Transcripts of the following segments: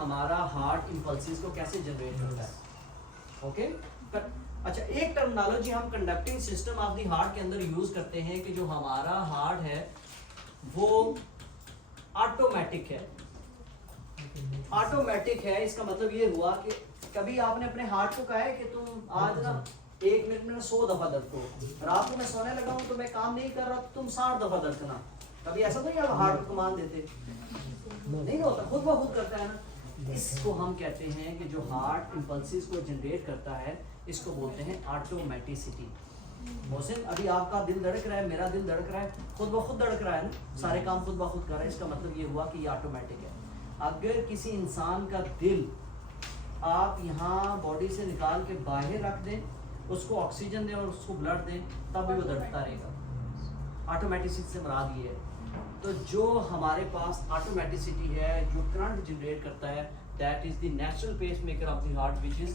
हमारा heart impulses को कैसे जनरेट करता है। ओके अच्छा, एक टर्मिनोलॉजी हम conducting system of the heart के अंदर यूज करते हैं कि जो हमारा हार्ट है वो ऑटोमेटिक है। ऑटोमेटिक है इसका मतलब ये हुआ कि कभी आपने अपने हार्ट को कहा है कि तुम आज ना 1 मिनट में 100 दफा धड़को, रात को मैं सोने लगा हूँ तो मैं काम नहीं कर रहा तो तुम 60 दफा धड़कना। कभी ऐसा नहीं आप हार्ट को कमांड देते, नहीं होता, खुद ब खुद करता है ना। इसको हम कहते हैं कि जो हार्ट इंपल्सेस को जनरेट करता है इसको बोलते हैं ऑटोमेटिसिटी। मोहसिन अभी आपका दिल धड़क रहा है, मेरा दिल धड़क रहा है, खुद ब खुद धड़क रहा है ना, सारे काम खुद ब खुद कर रहा है। इसका मतलब ये हुआ कि ये ऑटोमेटिक है। अगर किसी इंसान का दिल आप यहाँ बॉडी से निकाल के बाहर रख दें, उसको ऑक्सीजन दें और उसको ब्लड दें, तब भी वो धड़कता रहेगा। ऑटोमेटिसिटी से मुराद ये है। तो जो हमारे पास ऑटोमेटिसिटी है, जो करंट जनरेट करता है, that is the natural pacemaker of the heart which is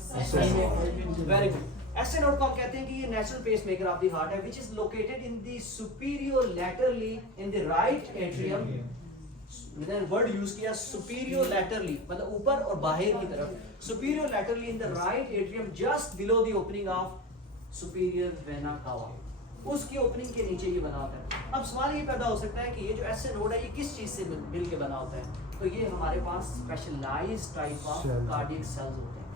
very good. ऐसे नोट को हम कहते हैं कि ये natural pacemaker of the heart है which is located in the superior laterally in the right atrium. मैंने वर्ड यूज किया सुपीरियर लैटरली, मतलब ऊपर और बाहर की तरफ। Superior laterally in the right atrium just below the opening of superior vena cava, उसकी ओपनिंग के नीचे ये बना होता है। अब सवाल ये पैदा हो सकता है कि ये जो ऐसे नोड है ये किस चीज से मिल के बना होता है। तो ये हमारे पास specialised type of cardiac cells होते हैं।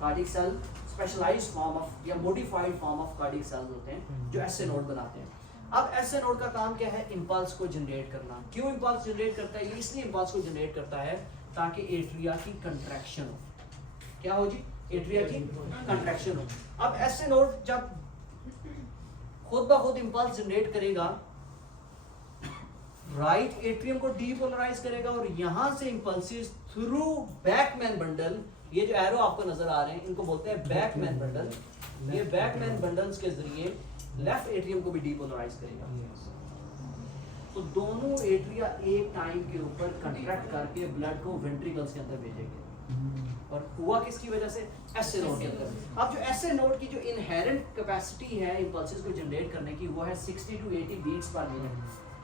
Cardiac cell specialised form of या modified form of cardiac cells होते हैं जो ऐसे नोड बनाते हैं। अब ऐसे नोड का काम क्या है? इंपल्स को जनरेट करना। क्यों इंपल्स जनरेट करता है? ये इसलिए इंपल्स को जनरेट करता है ताकि एट्रिया की कंट्रैक्शन हो। क्या हो जी? एट्रिया की कंट्रैक्शन हो। अब ऐसे नोड जब खुद ब खुद इंपल्स जनरेट करेगा, राइट एट्रियम को डीपोलराइज करेगा और यहां से इंपल्सेस थ्रू बैकमैन बंडल, ये जो एरो आपको नजर आ रहे हैं इनको बोलते हैं बैकमैन बंडल, ये बैकमैन बंडल्स के जरिए लेफ्ट एट्रियम को भी डीपोलराइज करेगा। तो दोनों एट्रिया एक टाइम के ऊपर कंट्रैक्ट करके ब्लड को वेंट्रिकल्स के अंदर भेजेंगे। और हुआ किसकी वजह से? एसए नोड के अंदर। अब जो एसए नोड की जो इनहेरेंट कैपेसिटी है इंपल्सेस को जनरेट करने की, वो है 60 to 80 बीट्स पर मिनट।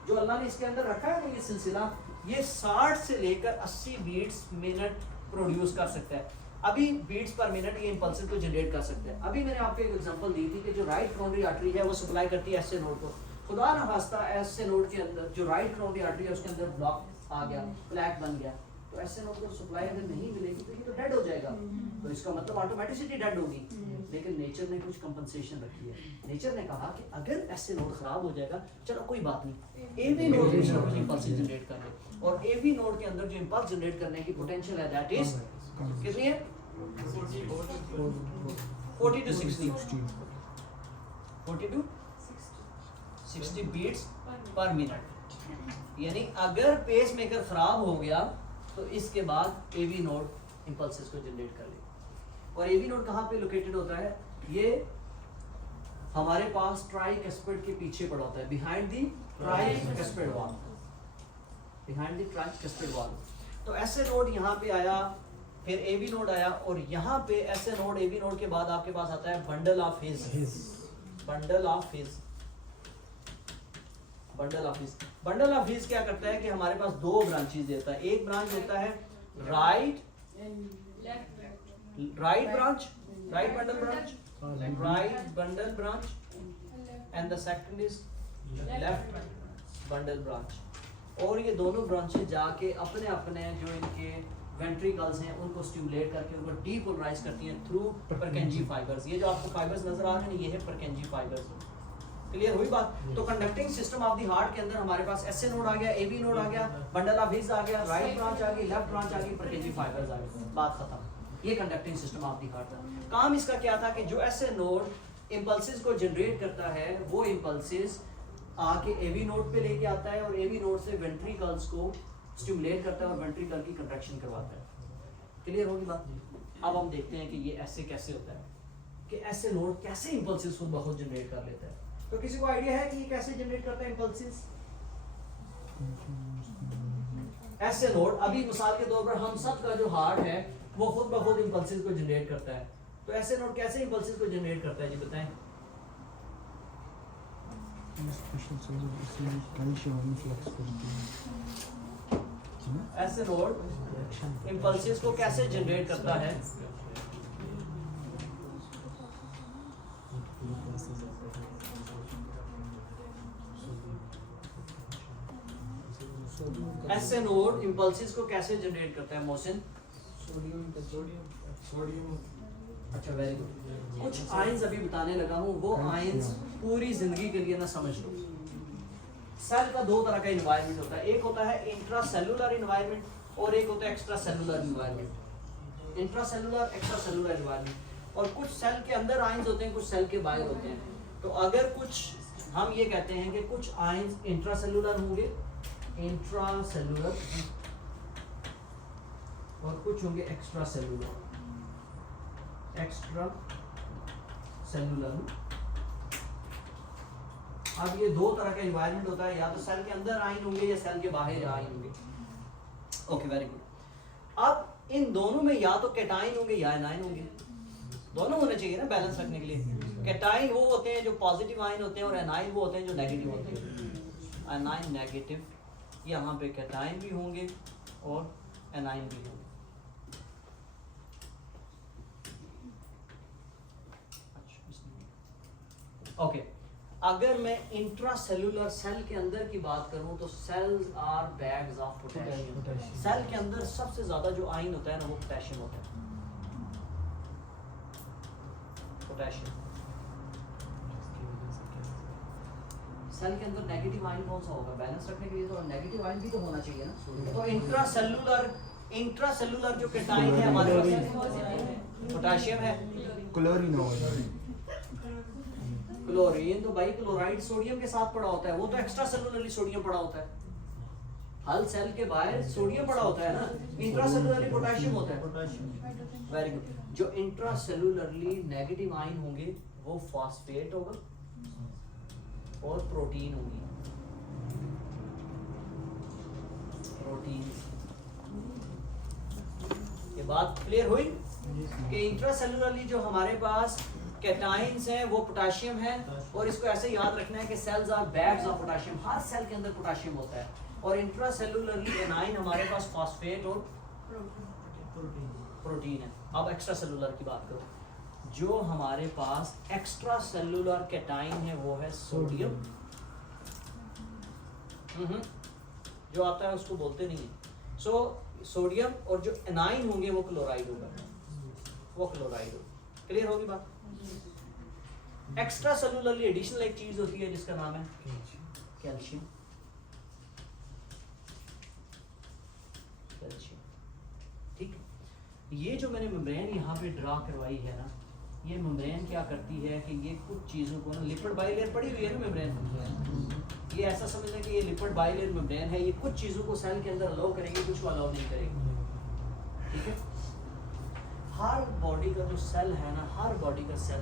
जो अल्लाह ने इसके अंदर रखा है ना ये सिलसिला, ये 60 से लेकर 80 बीट्स मिनट प्रोड्यूस कर सकता है। अभी बीट्स पर मिनट ये इंपल्सेस को जनरेट कर सकते हैं। अभी मैंने आपको एक एग्जांपल दी थी कि जो राइट कोरोनरी आर्टरी है वो सप्लाई करती है एसए नोड को। खुदा ना खास्ता एसए नोड के अंदर जो राइट कोरोनरी आर्टरी है उसके अंदर ब्लॉक आ गया, प्लैक बन गया, तो ऐसे नोड को सप्लाई अगर नहीं मिलेगी तो ये तो डेड हो जाएगा। तो इसका मतलब ऑटोमेटिसिटी डेड होगी। लेकिन नेचर ने कुछ कंपनसेशन रखी है। नेचर ने कहा कि अगर ऐसे नोड खराब हो जाएगा, चलो कोई बात नहीं, एवी नोड कुछ ना कुछ इंपल्स जनरेट कर ले। और एवी नोड के अंदर जो इंपल्स जनरेट करने की पोटेंशियल है दैट इज कितनी है? 40 to 60 40 to 60 बीट्स पर मिनट। यानी अगर पेस मेकर खराब हो गया तो इसके बाद एवी नोड इंपल्सेस को जनरेट कर ले। और एवी नोड कहाँ पे लोकेटेड होता है? ये हमारे पास ट्राइकस्पिड के पीछे पड़ा होता है, behind the tricuspid wall, behind the tricuspid wall. तो ऐसे नोड यहाँ पे आया, फिर एवी नोड आया, और यहाँ पे ऐसे नोड एवी नोड के बाद आपके पास आता है bundle of his. Bundle of his, bundle of his. Bundle of his क्या करता है कि हमारे पास दो ब्रांचेस देता है। एक ब्रांच होता है right branch, right bundle branch, right bundle branch, and the second is left bundle branch. और ये दोनों ब्रांचेस जाके अपने अपने जो इनके वेंट्रिकल्स हैं उनको स्टिमुलेट करके उनको डीपोलराइज करती हैं थ्रू परकेंजी फाइबर्स। ये जो आपको फाइबर्स नजर आ रहे हैं ये है परकेंजी फाइबर्स। क्लियर हुई बात? तो conducting system of the heart के अंदर हमारे पास एसए नोड आ गया, एबी नोड आ गया, बंडल ऑफ हिज आ गया, राइट ब्रांच आ गई, लेफ्ट ब्रांच आ गई, परकेंजी फाइबर्स आ गए, बात खत्म। ये conducting system of the heart था। काम इसका क्या था कि जो एसए नोड इंपल्सेस को जनरेट करता है वो इंपल्सेस आके एबी नोड पे लेके आता है और एबी नोड से वेंट्रिकल्स को स्टिमुलेट करता है और वेंट्रिकल की कंट्रैक्शन करवाता है। क्लियर होगी बात? अब हम देखते हैं कि ये ऐसे कैसे होता है कि ऐसे नोड कैसे इंपल्सेस खुद ब खुद जनरेट कर लेता है। तो किसी को आइडिया है कि ये कैसे जनरेट करता है इंपल्सेस? ऐसे नोड, अभी मिसाल के तौर पर हम सब का जो हार्ट है वो खुद ब खुद इंपल्सेस को जनरेट करता है। तो ऐसे नोड कैसे इंपल्सेस को जनरेट करता है जी बताएं? स्पेशल सेल इसमें कैल्शियम इन्फ्लक्स करती है। ऐसे नोड इम्पल्सिस को कैसे जनरेट करता है? ऐसे नोड इम्पल्सिस को कैसे जनरेट करता है मोहसिन? सोडियम। अच्छा वेरी गुड। कुछ आयंस अभी बताने लगा हूँ, वो आयंस पूरी जिंदगी के लिए ना समझ लो। सेल का दो तरह का इन्वायरमेंट होता है, एक होता है इंट्रा सेलुलर इन्वायरमेंट और एक होता है extra cellular environment. Intra cellular, extra cellular environment. और कुछ सेल के अंदर आयंस होते हैं, कुछ सेल के बाहर होते हैं। तो अगर कुछ हम ये कहते हैं कि कुछ आयंस इंट्रा सेलुलर होंगे, इंट्रा सेलुलर, और कुछ होंगे एक्स्ट्रा सेलुलर, एक्स्ट्रा सेलुलर। अब ये दो तरह का एनवायरनमेंट होता है, या तो सेल के अंदर आयन होंगे या सेल के बाहर आयन होंगे। Okay very good. अब इन दोनों में या तो कैटाइन होंगे या एनाइन होंगे, दोनों होने चाहिए ना बैलेंस रखने के लिए। कैटाइन वो होते हैं जो पॉजिटिव आयन होते हैं और एनाइन वो होते हैं जो नेगेटिव होते हैं। एनाइन नेगेटिव, यहाँ पे कैटाइन भी होंगे और एनाइन भी होंगे। ओके अगर मैं इंट्रासेलुलर सेल के अंदर की बात करूं तो cells are bags of potassium. Cell के अंदर सबसे ज्यादा जो आयन होता है ना वो पोटेशियम होता है। पोटेशियम सेल के अंदर नेगेटिव आयन कौन सा होगा? बैलेंस रखने के लिए तो नेगेटिव आयन भी तो होना चाहिए ना। तो इंट्रासेलुलर जो कैटाइन है हमारे पास पोटेशियम है। क्लोरीन तो भाई क्लोराइड सोडियम के साथ पड़ा होता है, वो तो एक्स्ट्रा सेलुलरली सोडियम पड़ा होता है। हल सेल के बाहर सोडियम पड़ा होता है ना, इंट्रासेलुलरली पोटेशियम होता है। Very good. जो इंट्रासेलुलरली नेगेटिव आयन होंगे वो फॉस्फेट होगा और प्रोटीन होगी। प्रोटीन, ये बात क्लियर हुई कि इंट्रासेलुलरली जो हमारे पास कैटाइंस हैं वो पोटेशियम है। और इसको ऐसे याद रखना है कि cells are bags of potassium, हर सेल के अंदर पोटेशियम होता है। और इंट्रासेलुलरली एनाइन हमारे पास फॉस्फेट और प्रोटीन है। अब एक्स्ट्रा सेलुलर की बात करो, जो हमारे पास एक्स्ट्रा सेलुलर कैटाइन है वो है सोडियम। जो आता है उसको बोलते नहीं है। सो सोडियम, और जो एनाइन होंगे वो क्लोराइड होगा, वो क्लोराइड होगा। क्लियर होगी बात? एक्स्ट्रा सेलुलरली एडिशनल एक चीज होती है जिसका नाम है कैल्शियम। कैल्शियम, ठीक है। ये जो मैंने मेम्ब्रेन यहाँ पे ड्रा करवाई है ना, ये मेम्ब्रेन क्या करती है कि ये कुछ चीज़ों को ना, लिपिड बाइलेयर पड़ी हुई है ना मेम्ब्रेन, ये ऐसा समझना कि ये लिपिड बाइलेयर मेम्ब्रेन है, ये कुछ चीज़ों को सेल के अंदर अलाउ करेगी, कुछ को अलाउ नहीं करेगी। ठीक है। हर बॉडी का जो सेल है ना, हर बॉडी का सेल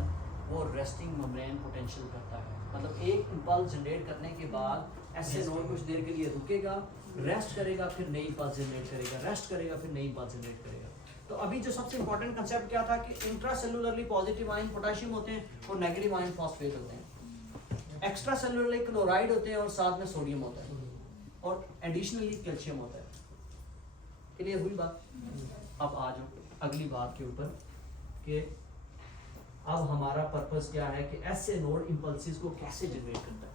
वो रेस्टिंग मेम्ब्रेन पोटेंशियल करता है। मतलब एक इम्पल्स जनरेट करने के बाद ऐसे नोड कुछ देर के लिए रुकेगा, रेस्ट करेगा, फिर नई इम्पल्स जनरेट करेगा, रेस्ट करेगा, फिर नई इम्पल्स जनरेट करेगा। तो अभी जो सबसे इंपॉर्टेंट कंसेप्ट क्या था कि इंट्रासेलुलरली पॉजिटिव आयन पोटेशियम होते हैं और नेगेटिव आयन फॉस्फेट होते हैं। एक्स्ट्रा सेलुलरली क्लोराइड होते हैं और साथ में सोडियम होता है और एडिशनली कैल्शियम होता है। क्लियर हुई बात? अब आ जाओ अगली बात के ऊपर कि अब हमारा पर्पस क्या है कि ऐसे नोड इंपल्सिस को कैसे जनरेट करता है।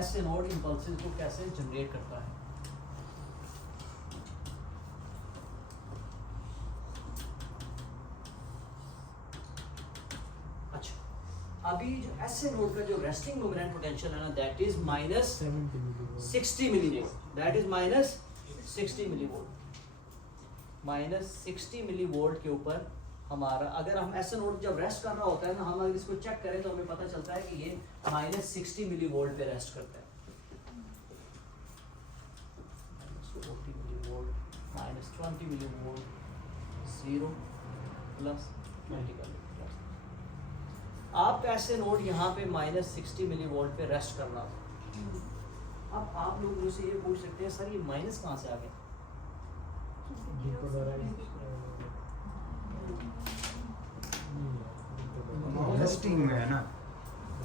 ऐसे नोड इंपल्सिस को कैसे जनरेट करता है। अच्छा, अभी जो ऐसे नोड का जो रेस्टिंग मेम्ब्रेन पोटेंशियल है ना, that is minus 60 millivolt. That is minus 60 millivolt. Minus 60 millivolt के ऊपर हमारा, अगर हम ऐसे नोड जब रेस्ट कर रहा होता है ना, हम अगर इसको चेक करें तो हमें पता चलता है कि ये माइनस 60 मिलीवोल्ट पे रेस्ट करता है। -40 मिलीवोल्ट, माइनस 20 मिलीवोल्ट, 0 प्लस 20 का प्लस। आप ऐसे नोड यहाँ पे माइनस 60 मिलीवोल्ट पे रेस्ट कर रहा था। अब आप लोग मुझसे ये पूछ सकते हैं, सर ये माइनस कहाँ से आ गया? रेस्टिंग में है ना,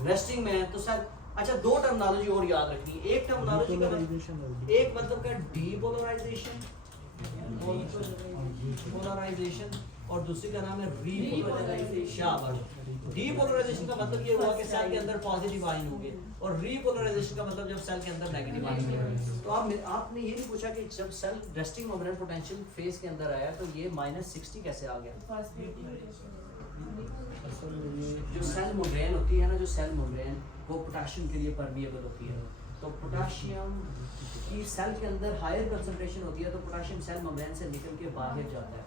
रेस्टिंग में है तो सर अच्छा दो टर्मिनोलॉजी और याद रखनी है। एक टर्मिनोलॉजी का एक मतलब क्या डीपोलराइजेशन पोलराइजेशन और दूसरी का नाम है रीपोलराइजेशन। डीपोलराइजेशन का मतलब ये हुआ कि सेल के अंदर पॉजिटिव आयन होंगे और रीपोलराइजेशन का मतलब जब सेल के अंदर नेगेटिव आयन होंगे। तो आपने ये नहीं पूछा कि जब cell resting moment potential phase के अंदर आया तो ये -60 कैसे आ गया? जो सेल मेम्ब्रेन होती है ना, जो सेल मेम्ब्रेन वो पोटेशियम के लिए परमिएबल होती है। तो पोटेशियम की सेल के अंदर हायर कंसंट्रेशन होती है तो पोटेशियम सेल मेम्ब्रेन से निकल के बाहर जाता है।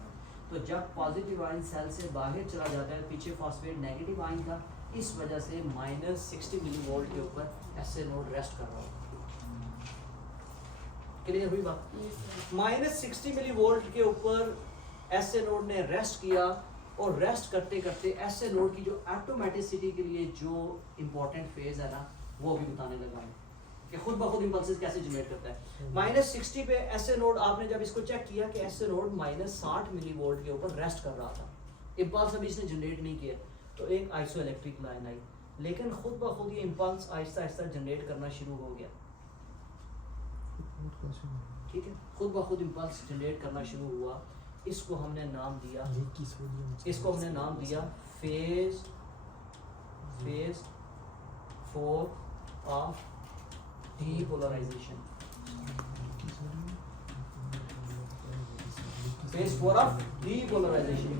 तो जब पॉजिटिव आयन सेल से बाहर चला जाता है, पीछे फॉस्फेट नेगेटिव आयन था, इस वजह से -60 मिलीवोल्ट के ऊपर ऐसे नोड रेस्ट कर रहा है। क्लियर हुई बात? -60 मिलीवोल्ट के ऊपर ऐसे नोड ने रेस्ट किया और रेस्ट करते करते ऐसे नोड की जो ऑटोमेटिसिटी के लिए जो इंपॉर्टेंट फेज है ना वो भी बताने लगा है कि खुद ब खुद इंपल्सेस कैसे जनरेट करता है। -60 पे ऐसे नोड आपने जब इसको चेक किया कि ऐसे नोड -60 मिलीवोल्ट के ऊपर रेस्ट कर रहा था, इंपल्स अभी इसने जनरेट नहीं किया तो एक आइसो इलेक्ट्रिक लाइन आई, लेकिन खुद ब खुद ये इंपल्स आहिस्ता आहिस्ता जनरेट करना शुरू हो गया। ठीक है, खुद ब खुद इंपल्स जनरेट करना शुरू हुआ। इसको हमने नाम दिया phase 4 of depolarisation. Phase 4 of depolarisation,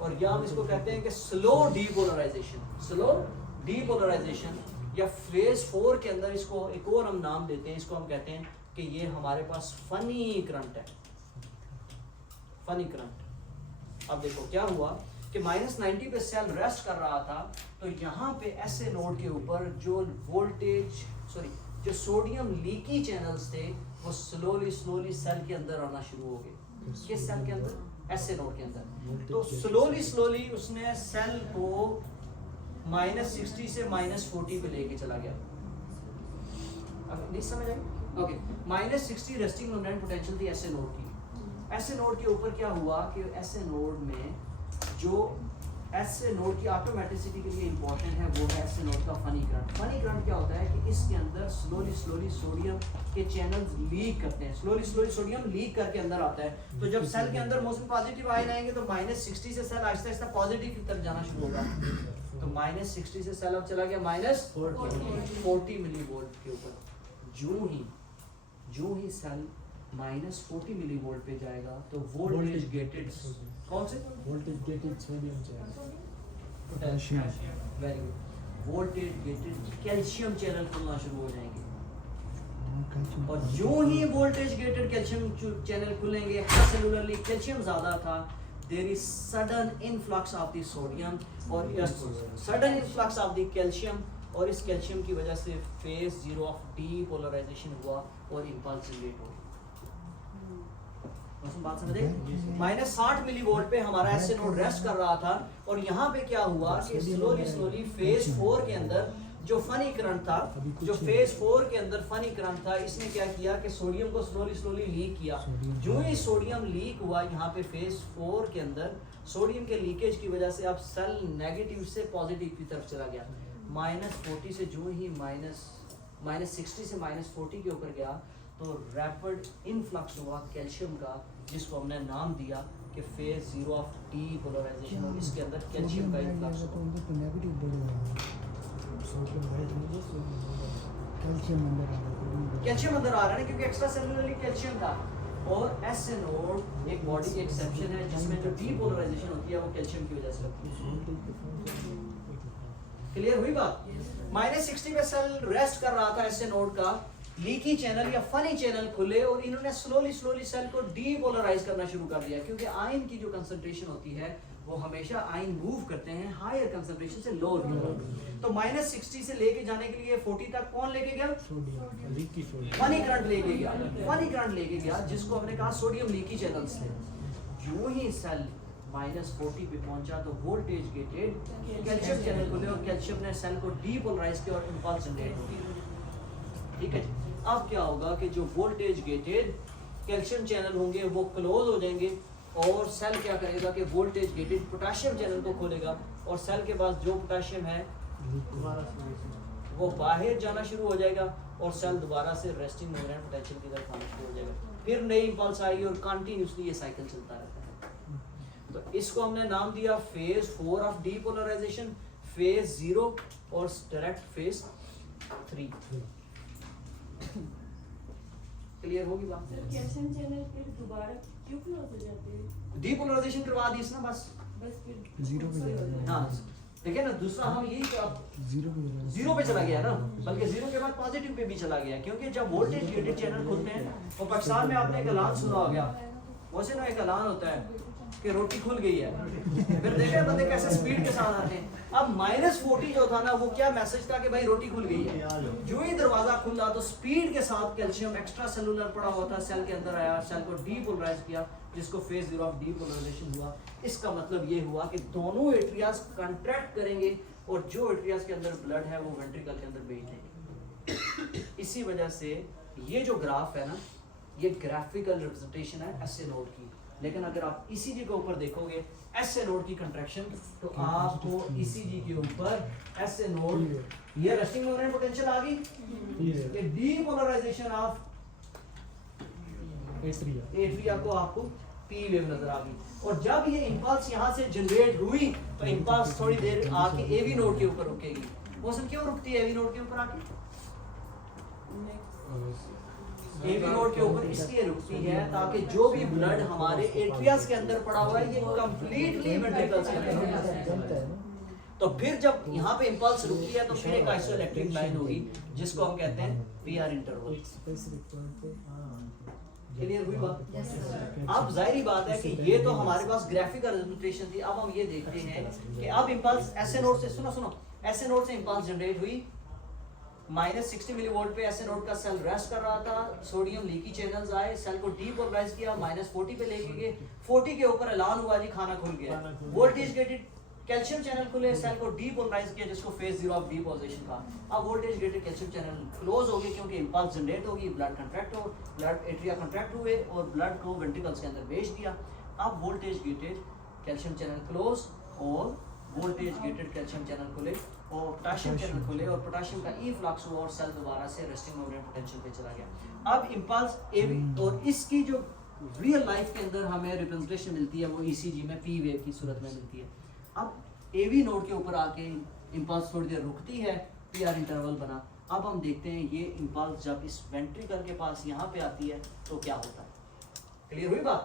और या हम इसको कहते हैं कि स्लो डीपोलराइजेशन या फेज 4 के अंदर इसको एक और हम नाम देते हैं, इसको हम कहते हैं कि ये हमारे पास फनी करंट है। Funny current. अब देखो क्या हुआ कि -90 पे सेल रेस्ट कर रहा था तो यहाँ पे ऐसे नोड के ऊपर जो सोडियम लीकी चैनल्स थे वो स्लोली सेल के अंदर आना शुरू हो गए। किस सेल के अंदर? ऐसे नोड के अंदर। तो स्लोली उसने सेल को -60 से -40 पे लेके चला गया। अब नहीं समझ आई? ओके, -60 रेस्टिंग मोमेंट पोटेंशियल थी ऐसे नोड की। ऐसे नोड के ऊपर क्या हुआ कि ऐसे नोड में जो ऐसे नोड की ऑटोमेटिसिटी के लिए इंपॉर्टेंट है वो है ऐसे नोड का फनी करंट। फनी करंट क्या होता है कि इसके अंदर स्लोली सोडियम के चैनल्स लीक करते हैं, स्लोली सोडियम लीक करके अंदर आता है। तो जब सेल के अंदर मोस्ट पॉजिटिव आयन आएंगे तो -60 से सेल आहिस्ता आहिस्ता पॉजिटिव की तरफ जाना शुरू होगा। तो -60 से सेल अब चला गया -40 मिलीवोल्ट के ऊपर। जो ही सेल -40 मिलीवोल्ट पे जाएगा तो वोल्टेज गेटेड कौन से? Voltage gated sodium channel, potassium. Very good. Voltage gated calcium channel खुलना शुरू हो जाएंगे, और जो ही वोल्टेज गेटेड कैल्शियम चैनल खुलेंगे, एक्स्ट्रासेलुलरली कैल्शियम ज्यादा था, there is sudden influx of the sodium और sudden influx of the calcium, और इस कैल्शियम की वजह से फेज 0 ऑफ डीपोलराइजेशन हुआ और इंपल्स जनरेट हो गया। बात समझे? -60 मिलीवोल्ट पे हमारा ऐसे नोड रेस्ट कर रहा था, और यहाँ पे क्या हुआ कि स्लोली फेज 4 के अंदर जो फनी करंट था, इसने क्या किया कि सोडियम को स्लोली लीक किया। जो ही सोडियम लीक हुआ यहाँ पे फेज 4 के अंदर, सोडियम के लीकेज की वजह से अब सेल नेगेटिव से पॉजिटिव की तरफ चला गया। -40 से जो ही -60 से -40 के ऊपर गया तो रैपिड इनफ्लक्स हुआ कैल्शियम का, जिसको हमने नाम दिया कि फेज 0 ऑफ डीपोलराइजेशन, और इसके अंदर कैल्शियम का इनफ्लक्स हुआ। कैल्शियम अंदर आ रहा है क्योंकि एक्स्ट्रा सेलुलरली कैल्शियम था। और ऐसे नोड एक बॉडी की एक्सेप्शन है जिसमें जो डीपोलराइजेशन होती है वो कैल्शियम की वजह से होती है। क्लियर हुई बात? -60 पे सेल रेस्ट कर रहा था ऐसे नोड का, लीकी चैनल या फनी चैनल खुले और इन्होंने स्लोली सेल को डीपोलराइज करना शुरू कर दिया, क्योंकि आयन की जो कंसंट्रेशन होती है वो हमेशा आयन मूव करते हैं हायर कंसंट्रेशन से लोअर की तरफ। तो -60 से लेके जाने के लिए 40 तक कौन लेके गया? फनी करंट लेके गया, जिसको हमने कहा सोडियम लीकी चैनल्स थे। जो ही सेल -40 पे पहुंचा तो वोल्टेज गेटेड कैल्शियम चैनल खुले और कैल्शियम ने सेल को डीपोलराइज किया और इंपल्स जनरेट हो गया। ठीक है, अब क्या होगा कि जो वोल्टेज गेटेड कैल्शियम चैनल होंगे वो क्लोज हो जाएंगे और सेल क्या करेगा कि वोल्टेज गेटेड पोटेशियम चैनल को खोलेगा और सेल के पास जो पोटेशियम है वो बाहर जाना शुरू हो जाएगा और सेल दोबारा से रेस्टिंग मेम्ब्रेन पोटेंशियल की तरफ आना शुरू हो जाएगा, फिर नई इंपल्स आएगी और कंटिन्यूसली ये साइकिल चलता रहता है। तो इसको हमने नाम दिया फेज 4 ऑफ डीपोलराइजेशन, फेज 0 और डायरेक्ट फेज 3। क्लियर होगी बात? सर कैल्शियम चैनल फिर दोबारा क्यों क्लोज हो जाते हैं? डीपोलराइजेशन करवा दी इसने बस फिर जीरो पे जा रहा है। हाँ देखिए ना, दूसरा हम यही जीरो पे जा रहा है। जीरो पे चला गया ना, बल्कि जीरो के बाद पॉजिटिव पे भी चला गया, क्योंकि जब वोल्टेज गेटेड चैनल खुलते हैं और पाकिस्तान में आपने एक ऐलान सुना होगा, वैसे ना एक ऐलान होता है कि रोटी खुल गई है, फिर देखे बंदे कैसे स्पीड के साथ आते हैं। अब -40 जो था ना, वो क्या मैसेज था कि भाई रोटी खुल गई है। जो ही दरवाजा खुला तो स्पीड के साथ कैल्शियम एक्स्ट्रा सेलुलर पड़ा हुआ था, सेल के अंदर आया, सेल को डीपोलराइज किया, जिसको फेज 0 ऑफ डीपोलराइजेशन हुआ। इसका मतलब ये हुआ कि दोनों एट्रियाज कंट्रैक्ट करेंगे और जो एट्रियाज के अंदर ब्लड है वो वेंट्रिकल के अंदर भेज देंगे। इसी वजह से ये जो ग्राफ है ना, ये ग्राफिकल रिप्रेजेंटेशन है एसए नोड की। लेकिन अगर आप ईसीजी के ऊपर देखोगे एसए नोड की कंट्रैक्शन, तो आपको ईसीजी के ऊपर एसए नोड ये रेस्टिंग मेम्ब्रेन पोटेंशियल आ गई, ये डीपोलराइजेशन ऑफ एट्रिया को आपको पी वेव नजर आ गई। और जब ये इंपल्स यहाँ से जनरेट हुई तो इंपल्स थोड़ी देर आके एवी नोड के ऊपर रुकेगी। मौसम क्यों रुकती है एवी नोड के ऊपर आके? एवी नोड के ऊपर इसलिए रुकती है ताकि जो भी ब्लड हमारे एट्रियास के अंदर पड़ा हुआ है ये कंप्लीटली वेंट्रिकल्स के अंदर। तो फिर जब यहाँ पे इंपल्स रुकती है तो फिर एक आइसोइलेक्ट्रिक लाइन होगी जिसको हम कहते हैं पीआर इंटरवल। क्लियर हुई बात? अब जाहिर बात है कि ये तो हमारे पास ग्राफिकल रिप्रेजेंटेशन थी। अब हम ये देखते हैं कि अब इंपल्स ऐसे नोड से सुनो ऐसे नोड से इंपल्स जनरेट हुई, -60 मिलीवोल्ट पे ऐसे नोड का सेल रेस्ट कर रहा था, सोडियम लीकी चैनल्स आए, सेल को डीपोलराइज किया, -40 पे लेके गए, 40 के ऊपर ऐलान हुआ जी खाना खुल गया, वोल्टेज गेटेड कैल्शियम चैनल खुले, सेल को डीपोलराइज किया जिसको फेज 0 ऑफ डीपोलराइजेशन का। अब voltage gated calcium channel close हो गए क्योंकि इंपल्स जनरेट होगी, ब्लड कंट्रैक्ट हो, ब्लड एट्रिया कंट्रैक्ट हुए और ब्लड को वेंट्रिकल्स के अंदर भेज दिया। अब voltage gated calcium channel close और वोल्टेज गेटेड कैल्शियम चैनल खुले और पोटेशियम चैनल खुले और पोटेशियम का इफ्लक्स हुआ और सेल दोबारा से रेस्टिंग मेम्ब्रेन पोटेंशियल पे चला गया। अब इंपल्स एवी और इसकी जो रियल लाइफ के अंदर हमें रिप्रेजेंटेशन मिलती है वो ईसीजी में पी वेव की सूरत में मिलती है। अब एवी नोड के ऊपर आके इंपल्स थोड़ी देर रुकती है, पीआर इंटरवल बना। अब हम देखते हैं ये इंपल्स जब इस वेंट्रिकल के पास यहाँ पे आती है तो क्या होता है। क्लियर हुई बात?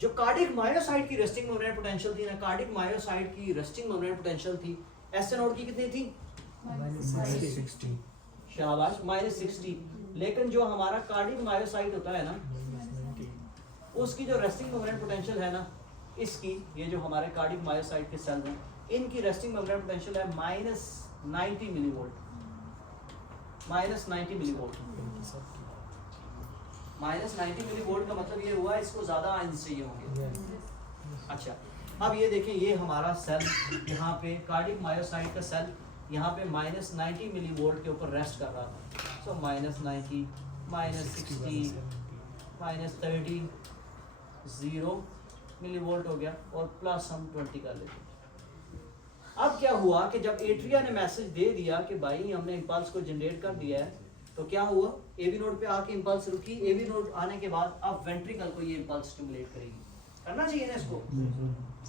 जो कार्डिक मायोसाइट की रेस्टिंग मेम्ब्रेन पोटेंशियल थी ना, कार्डिक मायोसाइट की रेस्टिंग मेम्ब्रेन पोटेंशियल थी एसए नोड की कितनी थी? -60। शाबाश, -60। लेकिन जो हमारा कार्डिक मायोसाइट होता है ना, उसकी जो रेस्टिंग मेम्ब्रेन पोटेंशियल है ना, इसकी ये जो हमारे कार्डिक मायोसाइट के सेल हैं, इनकी रेस्टिंग मेम्ब्रेन पोटेंशियल है -90 मिलीवोल्ट। -90 मिलीवोल्ट का मतलब ये हुआ इसको ज्यादा आयंस चाहिए होंगे। अच्छा, अब ये देखें, ये हमारा सेल यहाँ पे कार्डिक मायोसाइट का सेल यहाँ पे -90 मिलीवोल्ट के ऊपर रेस्ट कर रहा था। सो -90, -60, -30, 0 मिलीवोल्ट हो गया और प्लस हम 20 कर लेते हैं। अब क्या हुआ कि जब एट्रिया ने मैसेज दे दिया कि भाई हमने इंपल्स को जनरेट कर दिया है, तो क्या हुआ, एवी नोड पे आके इंपल्स रुकी। एवी नोड आने के बाद अब वेंट्रिकल को ये इंपल्स स्टिमुलेट करेगी। करना चाहिए ना इसको,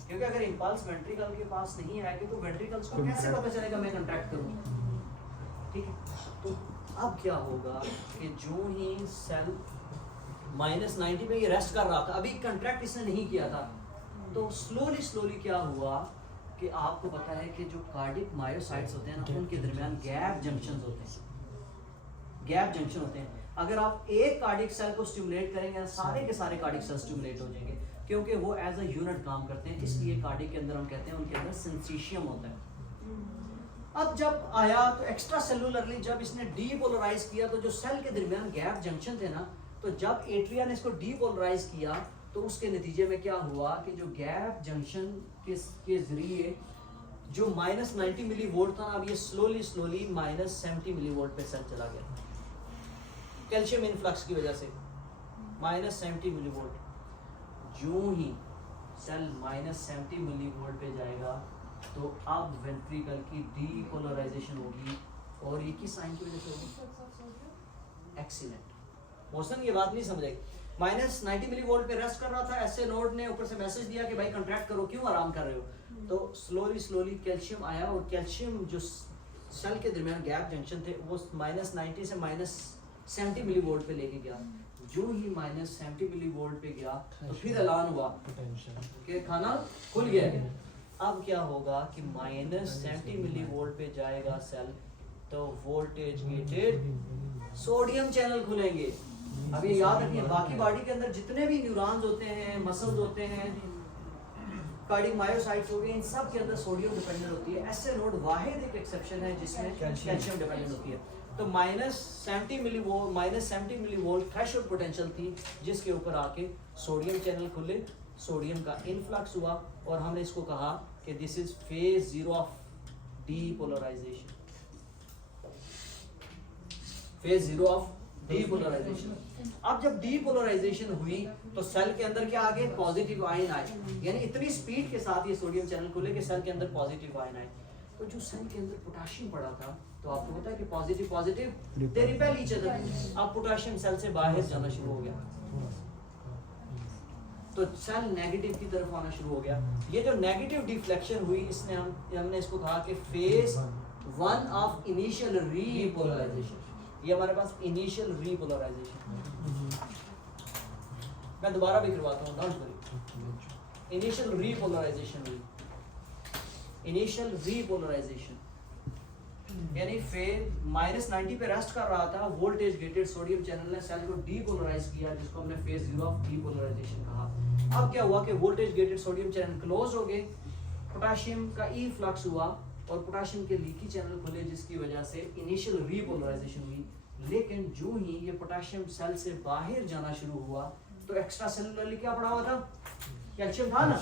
क्योंकि अगर इंपल्स वेंट्रिकल के पास नहीं आएगी तो वेंट्रिकल्स को कैसे पता चलेगा मैं कंट्रैक्ट करूँ। ठीक है, तो अब क्या होगा कि जो ही सेल -90 पे ये रेस्ट कर रहा था, अभी कंट्रैक्ट इसने नहीं किया था, तो स्लोली क्या हुआ कि आपको पता है कि जो कार्डिक मायोसाइट्स होते हैं ना, उनके दरमियान गैप जंक्शंस होते हैं। गैप जंक्शन होते हैं। अगर आप एक कार्डिक सेल को स्टिमुलेट करेंगे, सारे के सारे कार्डिक सेल स्टिमुलेट हो जाएंगे, क्योंकि वो एज अ यूनिट काम करते हैं। इसलिए कार्डिक के अंदर हम कहते हैं उनके अंदर सिंसीशियम होता है। अब जब आया तो एक्स्ट्रा सेलुलरली जब इसने डीपोलराइज किया, तो जो सेल के दरमियान गैप जंक्शन थे ना, तो जब एट्रिया ने इसको डीपोलराइज किया तो उसके नतीजे में क्या हुआ कि जो गैप जंक्शन के जरिए जो -90 मिलीवोल्ट था, अब ये स्लोली -70 मिलीवोल्ट पे सेल चला गया कैल्शियम इनफ्लक्स की वजह से। -70 मिलीवोल्ट जो ही सेल -70 मिलीवोल्ट पे जाएगा तो अब वेंट्रिकल की डीपोलराइजेशन होगी और ये किस साइन की वजह से होगी? एक्सीलेंट। मोशन ये बात नहीं समझे। -90 मिलीवोल्ट पे रेस्ट कर रहा था, ऐसे नोड ने ऊपर से मैसेज दिया कि भाई कंट्रैक्ट करो, क्यों आराम कर रहे हो? तो स्लोली कैल्शियम आया और कैल्शियम जो सेल के दरमियान गैप जंक्शन थे वो -90 से -70 मिलीवोल्ट पे लेके गया। जो ही -70 मिलीवोल्ट पे गया तो फिर ऐलान हुआ कि खाना खुल गया है। अब क्या होगा कि -70 मिलीवोल्ट पे जाएगा सेल तो वोल्टेज गेटेड सोडियम चैनल खुलेंगे। अब ये याद रखिए, बाकी बॉडी के अंदर जितने भी न्यूरॉन्स होते हैं, मसल्स होते हैं, कार्डियक मायोसाइट्स हो गए, इन सब के अंदर सोडियम डिपेंडेंट होती है। ऐसे नोड वाहिद एक एक्सेप्शन है जिसमें कैल्शियम डिपेंडेंट होती है। तो -70 मिलीवोल्ट थ्रेशोल्ड पोटेंशियल थी जिसके ऊपर आके सोडियम चैनल खुले, सोडियम का इनफ्लक्स हुआ और हमने इसको कहा कि this is phase 0 of depolarisation. Phase 0 of depolarisation. अब जब डीपोलराइजेशन हुई तो सेल के अंदर क्या आ गए? पॉजिटिव आयन आए, यानी इतनी स्पीड के साथ ये सोडियम चैनल खुले कि सेल के अंदर पॉजिटिव आयन आए। तो जो सेल के अंदर पोटेशियम पड़ा था तो आपको पता है कि positive they repel each other. अब पोटेशियम सेल से बाहर जाना शुरू हो गया तो सेल नेगेटिव की तरफ आना शुरू हो गया। ये जो नेगेटिव डिफ्लेक्शन हुई इसने हमने इसको कहा कि फेज 1 ऑफ इनिशियल रीपोलराइजेशन। ये हमारे पास इनिशियल रीपोलराइजेशन। मैं दोबारा भी करवाता हूँ, डोंट वरी। इनिशियल रीपोलराइजेशन हुई, इनिशियल रीपोलराइजेशन यानी फेज -90 पे रेस्ट कर रहा था, वोल्टेज गेटेड सोडियम चैनल ने सेल को डीपोलराइज किया जिसको हमने फेज 0 ऑफ डीपोलराइजेशन कहा। अब क्या हुआ कि voltage gated sodium channel close हो गए, पोटेशियम का ई फ्लक्स हुआ और पोटेशियम के लीकी चैनल खुले जिसकी वजह से इनिशियल रीपोलराइजेशन हुई। लेकिन जो ही ये पोटेशियम सेल से बाहर जाना शुरू हुआ तो एक्स्ट्रा सेलुलरली क्या पड़ा हुआ था? कैल्शियम था ना।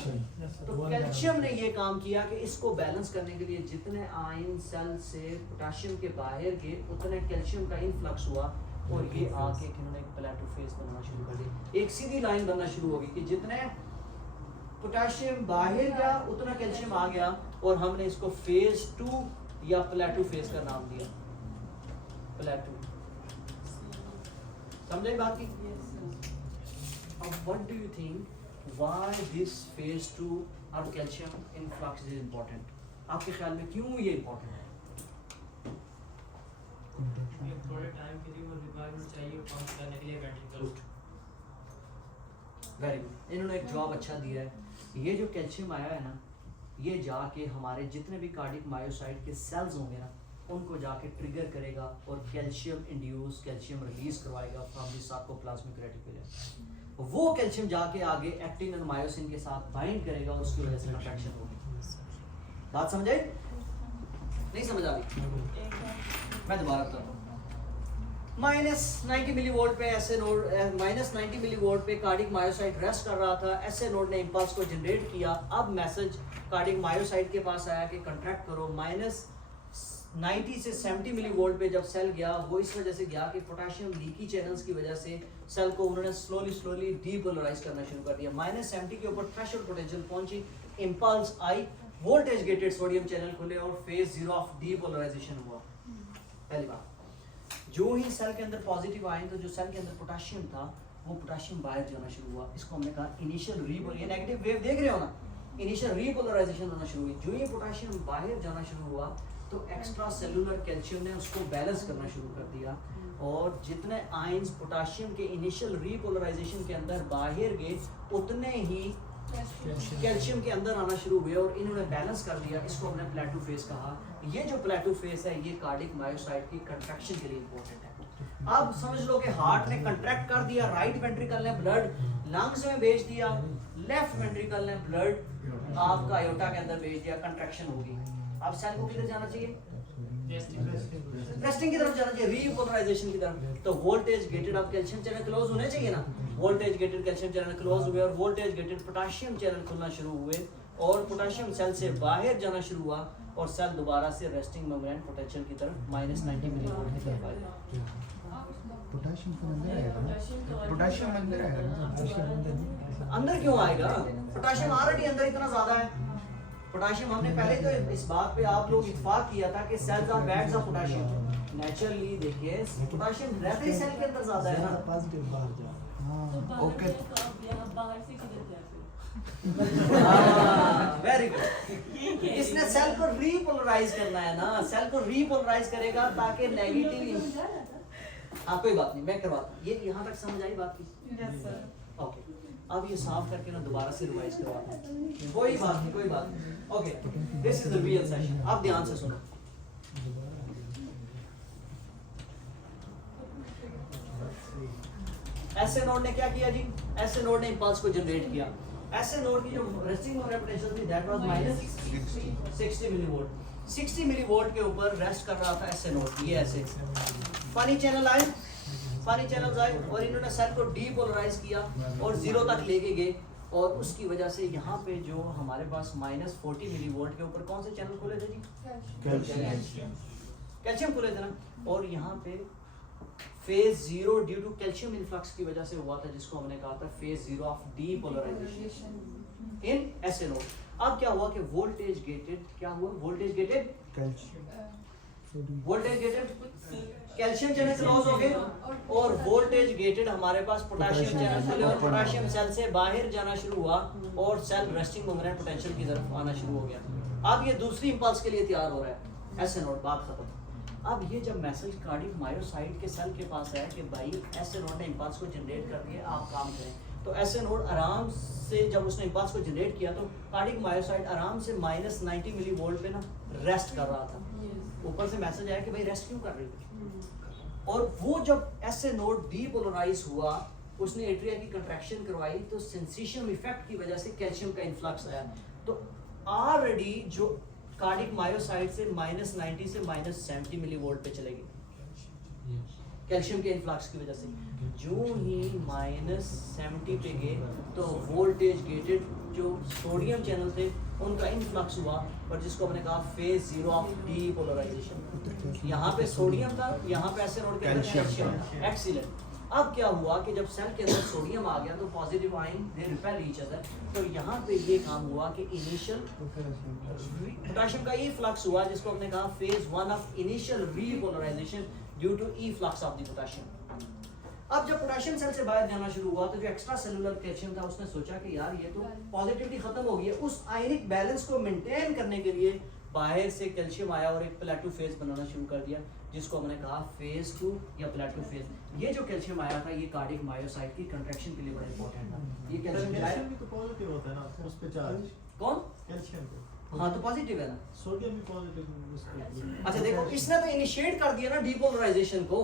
तो कैल्शियम ने ये काम किया कि इसको बैलेंस करने के लिए जितने आयन सेल से पोटेशियम के बाहर गए उतने कैल्शियम का इनफ्लक्स हुआ और ये आके इन्होंने एक प्लेटो फेज बनाना शुरू कर दिया। एक सीधी लाइन बनना शुरू हो गई कि जितने पोटेशियम बाहर गया उतना कैल्शियम आ गया और हमने इसको फेज 2 या प्लेटो फेज का नाम दिया, प्लेटो। समझे बात की? अब what do you think why this phase 2 of calcium influx is important? आपके ख्याल में क्यों ये important है? ये थोड़े टाइम के लिए वो रिक्वायरमेंट चाहिए पंप करने के लिए वेंट्रिकल। वेरी गुड, इन्होंने एक जवाब अच्छा दिया है। ये जो कैल्शियम आया है ना, ये जाके हमारे जितने भी कार्डियक मायोसाइट के सेल्स होंगे ना उनको जाके ट्रिगर करेगा और कैल्शियम इंड्यूस कैल्शियम रिलीज करवाएगा फ्रॉम द सार्कोप्लाज्मिक रेटिकुलम। वो कैल्शियम जाके आगे एक्टिन और मायोसिन के साथ बाइंड करेगा और उसकी वजह से कंट्रैक्शन होगी। बात समझ आई? नहीं समझ आ रही? मैं दोबारा बताता हूँ। -90 मिलीवोल्ट पे ऐसे नोड -90 मिलीवोल्ट पे कार्डियक मायोसाइट रेस्ट कर रहा था, ऐसे नोड ने इंपल्स को जनरेट किया। अब मैसेज कार्डियक मायोसाइट के पास आया कि कंट्रैक्ट करो। -90 से 70 मिलीवोल्ट पे जब सेल गया वो इस वजह से गया कि पोटेशियम लीकी चैनल्स की वजह से सेल को उन्होंने स्लोली डीपोलराइज करना शुरू कर दिया। -70 के ऊपर थ्रेशोल्ड पोटेंशियल पहुंची, इंपल्स आई, वोल्टेज गेटेड सोडियम चैनल खुले और फेज 0 ऑफ डीपोलराइजेशन हुआ। पहली बात, जो ही सेल के अंदर पॉजिटिव आए तो जो सेल के अंदर पोटेशियम था वो पोटेशियम बाहर जाना शुरू हुआ। इसको हमने कहा इनिशियल रीपोल। ये नेगेटिव वेव देख रहे हो ना, इनिशियल रीपोलराइजेशन होना शुरू हुई। जो ही पोटेशियम बाहर जाना शुरू हुआ तो एक्स्ट्रा सेलुलर कैल्शियम ने उसको बैलेंस करना शुरू कर दिया और जितने आयंस पोटेशियम के इनिशियल रीपोलराइजेशन के अंदर बाहर गए उतने ही कैल्शियम के अंदर आना शुरू हुए और इन्होंने बैलेंस कर दिया। इसको हमने प्लेटो फेज कहा। ये जो प्लेटो फेज है ये कार्डियक मायोसाइट की कंट्रैक्शन के लिए इंपॉर्टेंट है। अब समझ लो कि हार्ट ने कंट्रैक्ट कर दिया, राइट वेंट्रिकल ने ब्लड लंग्स में भेज दिया, लेफ्ट वेंट्रिकल ने ब्लड आपका आयोटा के अंदर भेज दिया, कंट्रैक्शन होगी। अब सेल को किधर जाना चाहिए? रेस्टिंग की तरफ जाना चाहिए, रीपोलराइजेशन की तरफ। तो वोल्टेज गेटेड अब कैल्शियम चैनल क्लोज होने चाहिए ना, voltage gated calcium channel close हुए और वोल्टेज गेटेड पोटेशियम चैनल खुलना शुरू हुए और पोटेशियम सेल से बाहर जाना शुरू हुआ और सेल दोबारा से रेस्टिंग मेम्ब्रेन पोटेंशियल की तरफ -90 मिलीवोल्ट की तरफ आएगा। पोटेशियम फिर अंदर आएगा ना, पोटेशियम अंदर आएगा ना, पोटेशियम अंदर नहीं। अंदर क्यों आएगा? पोटेशियम ऑलरेडी अंदर इतना ज्यादा है। पोटेशियम हमने पहले तो इस बात पे आप लोग इत्तेफाक किया था कि cells are bags of potassium. Naturally देखिए पोटेशियम रहते ही सेल के अंदर ज्यादा है ना। पॉजिटिव बाहर जा। तो हाँ बाहर ओके। से तो अब यहाँ बाहर से किधर जाते? Very good. इसने सेल को रीपोलराइज करना है ना, सेल को रीपोलराइज करेगा ताकि नेगेटिव। हाँ कोई बात नहीं, मैं करवाता हूँ। ये यहाँ तक समझ आई बात की? Yes sir. ओके अब ये साफ करके ना दोबारा से रिवाइज करवाता हूँ। कोई बात नहीं, कोई बात नहीं। Okay this is the real session. अब ध्यान से सुनो। ऐसे नोड ने क्या किया जी? ऐसे नोड ने इंपल्स को जनरेट किया। ऐसे नोड की जो रेस्टिंग मेम्ब्रेन पोटेंशियल थी दैट वाज -60 मिलीवोल्ट। 60 मिलीवोल्ट के ऊपर रेस्ट कर रहा था ऐसे नोड। ये ऐसे फनी चैनल आए, फनी चैनल्स आए और इन्होंने सेल को डीपोलराइज किया और 0 तक लेके गए और उसकी वजह से यहाँ पे जो हमारे पास -40 मिलीवोल्ट के ऊपर कौन से चैनल खुले थे जी? कैल्शियम खुले थे ना। और यहाँ पे phase 0 due to calcium influx की वजह से हुआ था, जिसको हमने कहा था फेज 0 ऑफ डीपोलराइजेशन इन ऐसे नोड। अब क्या हुआ कि वोल्टेज गेटेड, क्या हुआ? Voltage gated voltage gated calcium channel से लॉस हो गए और वोल्टेज गेटेड हमारे पास पोटेशियम चैनल खुले और पोटेशियम सेल से बाहर जाना शुरू हुआ और सेल रेस्टिंग मेम्ब्रेन पोटेंशियल की तरफ आना शुरू हो गया। अब ये दूसरी इंपल्स के लिए तैयार हो रहा है। ऐसे नोड बात खत्म। अब ये जब मैसेज कार्डिक मायोसाइट के सेल के पास आया कि भाई ऐसे नोड ने इंपल्स को जनरेट कर दिया, आप काम करें, तो ऐसे नोड आराम से जब उसने इंपल्स को जनरेट किया तो कार्डिक मायोसाइट आराम से -90 मिलीवोल्ट पे ना रेस्ट कर रहा था। ऊपर से मैसेज आया कि भाई रेस्ट क्यों कर रही है? और वो जब ऐसे नोड डीपोलराइज हुआ, उसने एट्रिया की कंट्रैक्शन करवाई तो सेंसेशन इफेक्ट की वजह से कैल्शियम का इन्फ्लक्स आया। तो ऑलरेडी जो कार्डिक मायोसाइट से -90 से -70 मिलीवोल्ट पे चलेगी कैल्शियम के इन्फ्लक्स की वजह से। जो ही -70 पे गए तो वोल्टेज गेटेड जो सोडियम चैनल थे उनका इन्फ्लक्स हुआ और जिसको हमने कहा फेज 0 ऑफ डीपोलराइजेशन। यहाँ पे सोडियम था, यहाँ पे ऐसे नोड के अंदर कैल्शियम था। एक्सीलेंट। अब क्या हुआ कि जब सेल के अंदर सोडियम आ गया तो positive ion they repel each other. तो यहाँ पे ये काम हुआ कि इनिशियल पोटेशियम का ई फ्लक्स हुआ, जिसको हमने कहा phase 1 of initial repolarisation due to efflux of the potassium. अब जब पोटेशियम सेल से बाहर जाना शुरू हुआ तो जो एक्स्ट्रा सेलुलर कैल्शियम था उसने सोचा कि यार ये तो पॉजिटिविटी खत्म हो गई है। उस आयनिक बैलेंस को मेंटेन करने के लिए बाहर से कैल्शियम आया और एक प्लेटो फेज बनाना शुरू कर दिया, जिसको हमने कहा फेज 2 या प्लेटो फेज। ये जो कैल्शियम आया था ये कार्डिक मायोसाइट की कंट्रैक्शन के लिए बड़ा इंपॉर्टेंट था। ये कैल्शियम भी तो पॉजिटिव होता है ना उस पे चार्ज। कौन? कैल्शियम पे। हाँ तो पॉजिटिव है ना। सोडियम भी पॉजिटिव उस पे। अच्छा देखो इसने तो इनिशिएट कर दिया ना डीपोलराइजेशन को,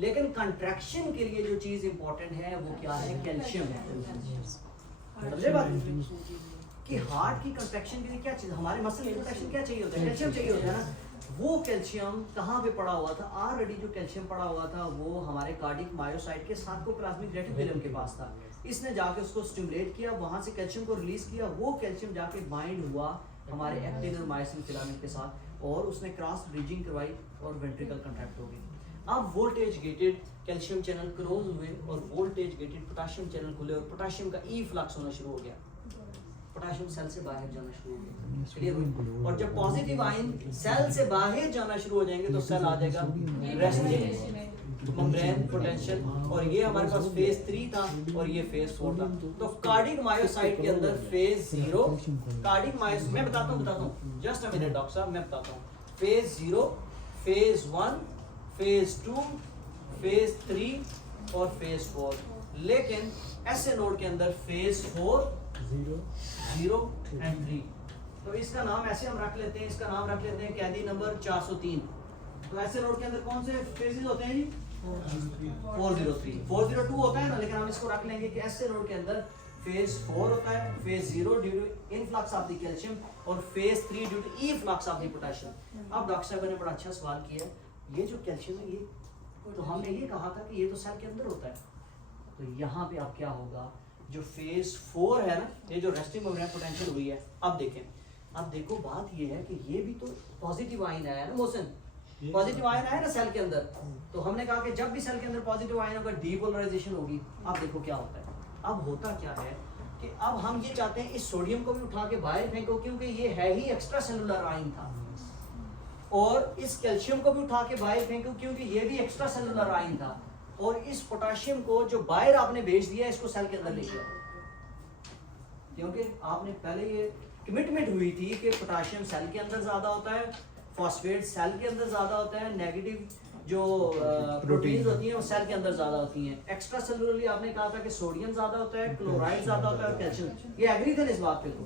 लेकिन कंट्रैक्शन के लिए जो चीज इंपॉर्टेंट है वो क्या है? कैल्शियम है। समझे बात कि हार्ट की कंट्रैक्शन के लिए क्या चीज, हमारे मसल की कंट्रैक्शन क्या चाहिए होता है? कैल्शियम चाहिए होता है ना। वो कैल्शियम कहाँ पे पड़ा हुआ था? ऑलरेडी जो कैल्शियम पड़ा हुआ था वो हमारे कार्डिक मायोसाइट के सार्कोप्लाज्मिक रेटिकुलम के पास था। इसने जाके उसको स्टिमुलेट किया, वहां से कैल्शियम को रिलीज किया, वो कैल्शियम जाके बाइंड हुआ हमारे एक्टिन और मायोसिन फिलामेंट के साथ और उसने क्रॉस ब्रिजिंग करवाई और वेंट्रिकल कंट्रैक्ट हो गई। अब voltage gated calcium channel close हुए और वोल्टेज गेटेड पोटेशियम चैनल खुले और पोटेशियम का ई फ्लक्स होना शुरू हो गया। पोटेशियम सेल से बाहर जाना शुरू हो गया। क्लियर हुई? और जब पॉजिटिव आयन सेल से बाहर जाना शुरू हो जाएंगे तो सेल आ जाएगा रेस्टिंग मेम्ब्रेन पोटेंशियल। और ये हमारे पास फेज 3 था और ये फेज 4 था। तो कार्डिक मायोसाइट के अंदर फेज 0 कार्डिक मायोसाइट मैं बताता हूँ जस्ट अ मिनट डॉक्टर साहब, मैं बताता हूँ। फेज 0, फेज 1, फेज 2, फेज 3 और फेज 4। लेकिन ऐसे नोड के अंदर फेज 4, 0 एंड 3। तो इसका नाम ऐसे हम रख लेते हैं, इसका नाम रख लेते हैं कैदी नंबर 403। तो ऐसे नोड के अंदर कौन से फेजेस होते हैं जी? 403, 402 होता है ना, लेकिन हम इसको रख लेंगे कि ऐसे नोड के अंदर फेज 4 होता है, phase 0 due to influx of the calcium और phase 3 due to efflux of the potassium. अब डॉक्टर साहब ने बड़ा अच्छा सवाल किया, ये जो कैल्शियम है ये तो हमने ये कहा था कि ये तो सेल के अंदर होता है। तो यहाँ पे अब क्या होगा, जो फेज 4 है ना, ये जो रेस्टिंग मेम्ब्रेन पोटेंशियल हुई है, अब देखें अब देखो बात ये है कि ये भी तो पॉजिटिव आयन आया ना मोहसिन, पॉजिटिव आयन आया ना सेल के अंदर, तो हमने कहा कि जब भी सेल के अंदर पॉजिटिव आयन होगा डीपोलराइजेशन होगी। अब देखो क्या होता है, अब होता क्या है कि अब हम ये चाहते हैं इस सोडियम को भी उठा के बाहर फेंको, क्योंकि ये है ही एक्स्ट्रा सेलुलर आयन था, और इस कैल्शियम को भी उठा के बाहर फेंको क्योंकि ये भी एक्स्ट्रा सेलुलर आयन था, और इस पोटेशियम को जो बाहर आपने भेज दिया इसको सेल के अंदर लेके आओ, क्योंकि आपने पहले ये कमिटमेंट हुई थी कि पोटेशियम सेल के अंदर ज्यादा होता है, फॉस्फेट सेल के अंदर ज्यादा होता है, नेगेटिव जो प्रोटीन्स होती हैं वो सेल के अंदर ज्यादा होती हैं। एक्स्ट्रा सेलुलरली आपने कहा था कि सोडियम ज्यादा होता है, क्लोराइड ज्यादा होता है और कैल्शियम, ये एग्री थे इस बात पे। तो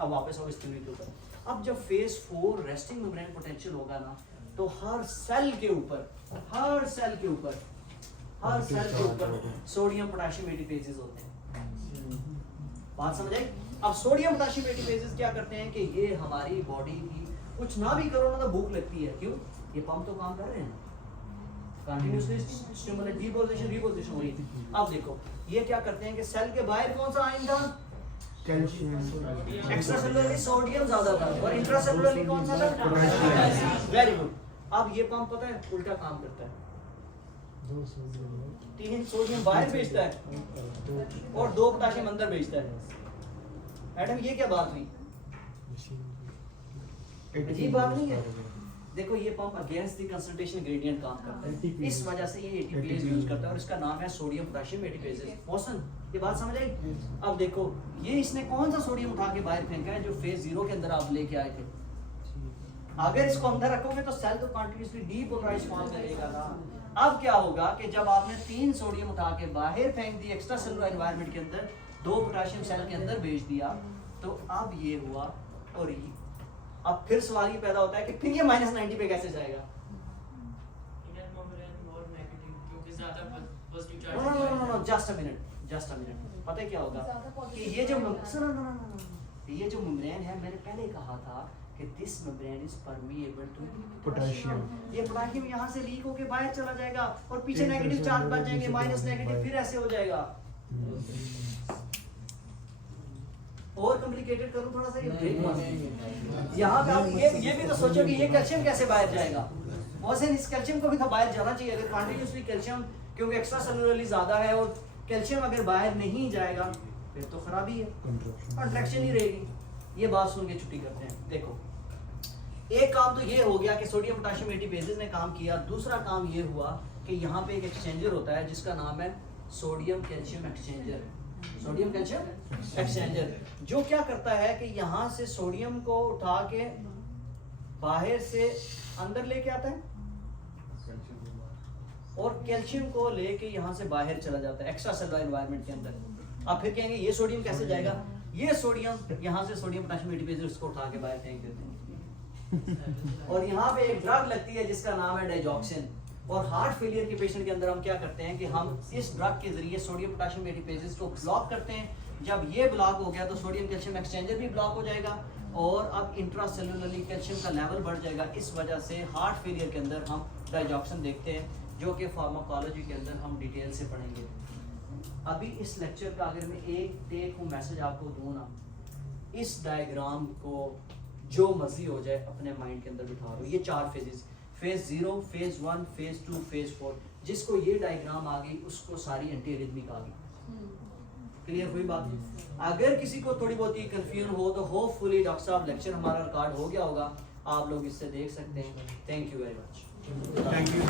अब वापस आओ इस थ्योरी के ऊपर। अब जब फेज 4 रेस्टिंग मेम्ब्रेन पोटेंशियल होगा ना, तो हर सेल के ऊपर सोडियम पोटेशियम एटीपेजेस होते हैं। बात समझ आई? अब सोडियम पोटेशियम एटीपेजेस क्या करते हैं कि ये हमारी बॉडी की कुछ ना भी करो ना तो भूख लगती है, क्यों? ये पंप तो काम कर रहे हैं ना, कंटिन्यूअसली स्टिमुलेट डीपोजिशन रिपोजिशन हो रही है। अब देखो ये क्या करते हैं कि सेल के बाहर कौन सा आयन था? कैल्शियम। एक्स्ट्रा सेलुलरली सोडियम ज्यादा था और इंट्रा सेलुलरली कौन सा था? Very good. अब ये पंप पता है उल्टा काम करता है, 3 सोडियम बाहर भेजता है और 2 पोटेशियम अंदर भेजता है। मैडम ये क्या बात हुई? अजीब बात नहीं है? देखो ये pump against the concentration gradient काम करता है, इस वजह से ये एटीपेज यूज करता है और इसका नाम है सोडियम पोटेशियम एटीपेज। मौसम ये बात समझ आई? अब देखो ये इसने कौन सा सोडियम उठा के बाहर फेंका है जो फेज 0 के अंदर आप लेके आए थे। अगर इसको अंदर रखोगे तो सेल तो कंटीन्यूअसली डीपोलराइज फॉर्म करेगा ना। अब क्या होगा कि जब आपने 3 सोडियम उठा के बाहर फेंक दिए एक्स्ट्रा सेलुलर एनवायरनमेंट के अंदर, 2 पोटेशियम सेल के अंदर भेज दिया, तो अब ये हुआ और ये अब फिर सवाल ये पैदा होता है कि फिर ये -90 पे कैसे जाएगा? नो जस्ट अ मिनट पता है क्या होगा कि ये जो मेम्ब्रेन है, मैंने पहले कहा था कि this membrane is permeable to potassium. ये पोटेशियम यहाँ से लीक होके बाहर चला जाएगा और पीछे नेगेटिव चार्ज बच जाएंगे, माइनस नेगेटिव, फिर ऐसे हो जाएगा। और कॉम्प्लिकेटेड करूं थोड़ा सा ये ब्रेक यहाँ पे आप ये भी तो सोचो कि ये कैल्शियम कैसे बाहर जाएगा। वैसे इस कैल्शियम को भी तो बाहर जाना चाहिए, अगर कंटीन्यूअसली कैल्शियम क्योंकि एक्स्ट्रा सेलुलरली ज्यादा है और कैल्शियम अगर बाहर नहीं जाएगा फिर तो खराबी है, कंट्रैक्शन ही रहेगी। ये बात सुन के छुट्टी करते हैं। देखो एक काम तो ये हो गया कि सोडियम पोटेशियम एटीपेजेस ने काम किया, दूसरा काम ये हुआ कि यहाँ पे एक एक्सचेंजर होता है जिसका नाम है sodium calcium exchanger. Sodium calcium exchanger जो क्या करता है कि यहाँ से सोडियम को उठा के बाहर से अंदर लेके आता है और कैल्शियम को लेके यहाँ से बाहर चला जाता है एक्स्ट्रा सेलुलर एनवायरनमेंट के अंदर। आप फिर कहेंगे ये सोडियम कैसे जाएगा? ये सोडियम यहाँ से सोडियम पोटेशियम एटीपेजेस को उठा के बाहर फेंक देते हैं और यहाँ पे एक ड्रग लगती है जिसका नाम है डाइजॉक्सिन। और हार्ट फेलियर के पेशेंट के अंदर हम क्या करते हैं कि हम इस ड्रग के जरिए सोडियम पोटेशियम एटीपेजेस को ब्लॉक करते हैं। जब ये ब्लॉक हो गया तो सोडियम कैल्शियम एक्सचेंजर भी ब्लॉक हो जाएगा और अब इंट्रासेलुलरली कैल्शियम का लेवल बढ़ जाएगा। इस वजह से हार्ट फेलियर के अंदर हम डाइजॉक्सिन देखते हैं, जो कि फार्माकोलॉजी के अंदर हम डिटेल से पढ़ेंगे। अभी इस लेक्चर का अगर मैं एक टेक होम मैसेज आपको दूँ ना, इस डायग्राम को जो मर्जी हो जाए अपने माइंड के अंदर बिठा लो। ये 4 phases, phase 0, phase 1, phase 2, phase 4, जिसको ये डायग्राम आ गई उसको सारी एंटी एरिथमिक आ गई। क्लियर हुई बात? अगर किसी को थोड़ी बहुत ही कंफ्यूजन हो तो होपफुली डॉक्टर साहब लेक्चर हमारा रिकॉर्ड हो गया होगा, आप लोग इससे देख सकते हैं। Thank you very much. Thank you.